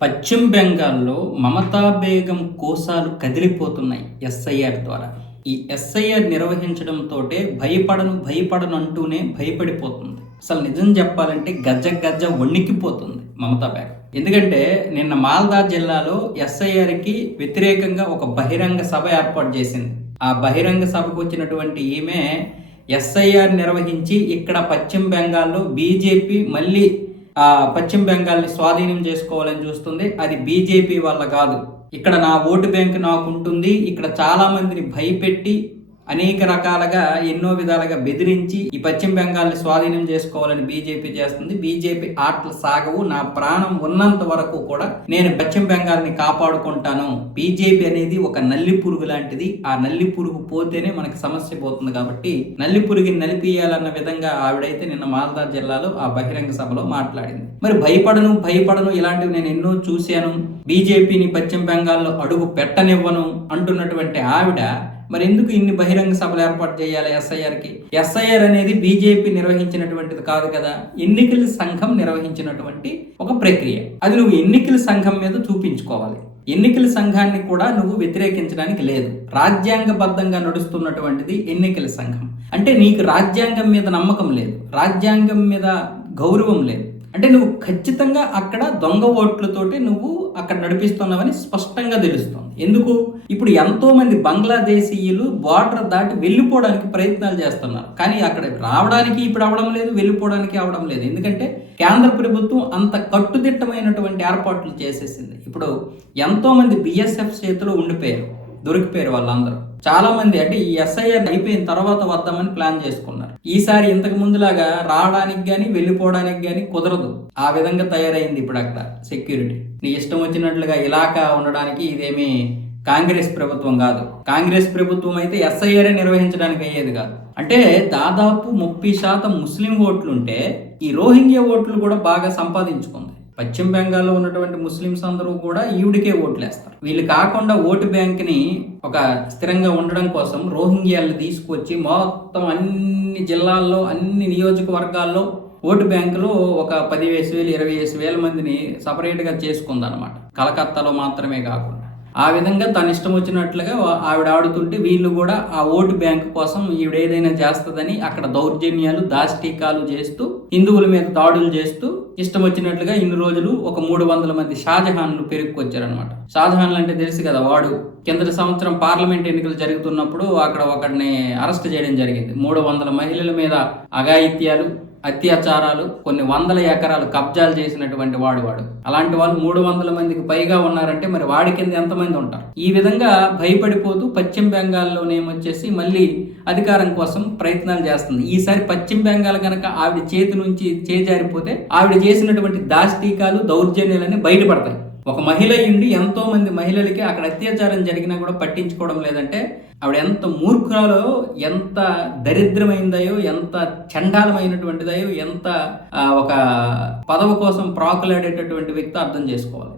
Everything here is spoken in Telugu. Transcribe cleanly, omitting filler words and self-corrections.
పశ్చిమ బెంగాల్లో మమతా బేగం కోసాలు కదిలిపోతున్నాయి ఎస్ఐఆర్ ద్వారా. ఈ ఎస్ఐఆర్ నిర్వహించడంతోటే భయపడను అంటూనే భయపడిపోతుంది. అసలు నిజం చెప్పాలంటే గజ్జ గజ్జ వణికిపోతుంది మమతా బేగం. ఎందుకంటే నిన్న మాల్దా జిల్లాలో ఎస్ఐఆర్కి వ్యతిరేకంగా ఒక బహిరంగ సభ ఏర్పాటు చేసింది. ఆ బహిరంగ సభకు వచ్చినటువంటి ఈమె ఎస్ఐఆర్ నిర్వహించి ఇక్కడ పశ్చిమ బెంగాల్లో బీజేపీ మళ్ళీ పశ్చిమ బెంగాల్ని స్వాధీనం చేసుకోవాలని చూస్తుంది. అది బీజేపీ వల్ల కాదు, ఇక్కడ నా ఓటు బ్యాంక్ నాకు ఉంటుంది, ఇక్కడ చాలా మందిని భయపెట్టి అనేక రకాలుగా ఎన్నో విధాలుగా బెదిరించి ఈ పశ్చిమ బెంగాల్ని స్వాధీనం చేసుకోవాలని బీజేపీ చేస్తుంది. బీజేపీ ఆటలు సాగవు, నా ప్రాణం ఉన్నంత వరకు కూడా నేను పశ్చిమ బెంగాల్ని కాపాడుకుంటాను. బీజేపీ అనేది ఒక నల్లి పురుగు లాంటిది, ఆ నల్లి పురుగు పోతేనే మనకి సమస్య పోతుంది. కాబట్టి నల్లి పురుగుని నలిపియాలన్న విధంగా ఆవిడైతే నిన్న మాల్దా జిల్లాలో ఆ బహిరంగ సభలో మాట్లాడింది. మరి భయపడను ఇలాంటివి నేను ఎన్నో చూశాను, బీజేపీని పశ్చిమ బెంగాల్లో అడుగు పెట్టనివ్వను అంటున్నటువంటి ఆవిడ మరి ఎందుకు ఇన్ని బహిరంగ సభలు ఏర్పాటు చేయాలి ఎస్ఐఆర్కి? ఎస్ఐఆర్ అనేది బీజేపీ నిర్వహించినటువంటిది కాదు కదా, ఎన్నికల సంఘం నిర్వహించినటువంటి ఒక ప్రక్రియ. అది నువ్వు ఎన్నికల సంఘం మీద చూపించుకోవాలి. ఎన్నికల సంఘాన్ని కూడా నువ్వు వ్యతిరేకించడానికి లేదు. రాజ్యాంగబద్ధంగా నడుస్తున్నటువంటిది ఎన్నికల సంఘం. అంటే నీకు రాజ్యాంగం మీద నమ్మకం లేదు, రాజ్యాంగం మీద గౌరవం లేదు. అంటే నువ్వు ఖచ్చితంగా అక్కడ దొంగ ఓట్లతోటి నువ్వు అక్కడ నడిపిస్తున్నావని స్పష్టంగా తెలుస్తుంది. ఎందుకు? ఇప్పుడు ఎంతో మంది బంగ్లాదేశీయులు బార్డర్ దాటి వెళ్ళిపోవడానికి ప్రయత్నాలు చేస్తున్నారు, కానీ అక్కడ రావడానికి ఇప్పుడు అవడం లేదు, వెళ్ళిపోవడానికి అవడం లేదు. ఎందుకంటే కేంద్ర ప్రభుత్వం అంత కట్టుదిట్టమైనటువంటి ఏర్పాట్లు చేసేసింది. ఇప్పుడు ఎంతో మంది బిఎస్ఎఫ్ చేతిలో దొరికిపోయారు వాళ్ళందరూ. చాలా మంది అంటే ఈ ఎస్ఐఆర్ అయిపోయిన తర్వాత వద్దామని ప్లాన్ చేసుకున్నారు. ఈసారి ఇంతకు ముందులాగా రావడానికి కానీ వెళ్ళిపోవడానికి కానీ కుదరదు. ఆ విధంగా తయారైంది ఇప్పుడు అక్కడ సెక్యూరిటీ. నీ ఇష్టం వచ్చినట్లుగా ఇలాగా ఉండడానికి ఇదేమి కాంగ్రెస్ ప్రభుత్వం కాదు. కాంగ్రెస్ ప్రభుత్వం అయితే ఎస్ఐఆర్ నిర్వహించడానికి అయ్యేది కాదు. అంటే దాదాపు 30% ముస్లిం ఓట్లుంటే ఈ రోహింగ్యా ఓట్లు కూడా బాగా సంపాదించుకుంది. పశ్చిమ బెంగాల్లో ఉన్నటువంటి ముస్లిమ్స్ అందరూ కూడా ఈవిడికే ఓట్లేస్తారు. వీళ్ళు కాకుండా ఓటు బ్యాంక్ని ఒక స్థిరంగా ఉండడం కోసం రోహింగ్యాలను తీసుకొచ్చి మొత్తం అన్ని జిల్లాల్లో అన్ని నియోజకవర్గాల్లో ఓటు బ్యాంకులో ఒక 10,000 20,000 మందిని సపరేట్గా చేసుకుందన్నమాట. కలకత్తాలో మాత్రమే కాకుండా ఆ విధంగా తన ఇష్టం వచ్చినట్లుగా ఆవిడ ఆడుతుంటే వీళ్ళు కూడా ఆ ఓటు బ్యాంకు కోసం ఈవిడ ఏదైనా చేస్తుందని అక్కడ దౌర్జన్యాలు దాష్టీకాలు చేస్తూ హిందువుల మీద దాడులు చేస్తూ ఇష్టం వచ్చినట్లుగా ఇన్ని రోజులు ఒక 300 మంది షాజహాన్లు పెరుక్కొచ్చారనమాట. షాజహాన్లు అంటే తెలుసు కదా, వాడు కిందటి సంవత్సరం పార్లమెంట్ ఎన్నికలు జరుగుతున్నప్పుడు అక్కడ ఒకడిని అరెస్ట్ చేయడం జరిగింది. 300 మహిళల మీద అఘాయిత్యాలు, అత్యాచారాలు, కొన్ని 100 ఎకరాలు కబ్జాలు చేసినటువంటి వాడు. అలాంటి వాళ్ళు 300 మందికి పైగా ఉన్నారంటే మరి వాడి కింద ఎంతమంది ఉంటారు? ఈ విధంగా భయపడిపోతూ పశ్చిమ బెంగాల్లోనేమొచ్చేసి మళ్ళీ అధికారం కోసం ప్రయత్నాలు చేస్తుంది. ఈసారి పశ్చిమ బెంగాల్ కనుక ఆవిడ చేతి నుంచి చేజారిపోతే ఆవిడ చేసినటువంటి దాష్టీకాలు, దౌర్జన్యాలన్నీ బయటపడతాయి. ఒక మహిళ ఉండి ఎంతో మంది మహిళలకి అక్కడ అత్యాచారం జరిగినా కూడా పట్టించుకోవడం లేదంటే ఆవిడ ఎంత మూర్ఖురాలో, ఎంత దరిద్రమైందయో, ఎంత చండాలమైనటువంటిదయో, ఎంత ఒక పదవి కోసం ప్రాకులాడేటటువంటి వ్యక్తి అర్థం చేసుకోవాలి.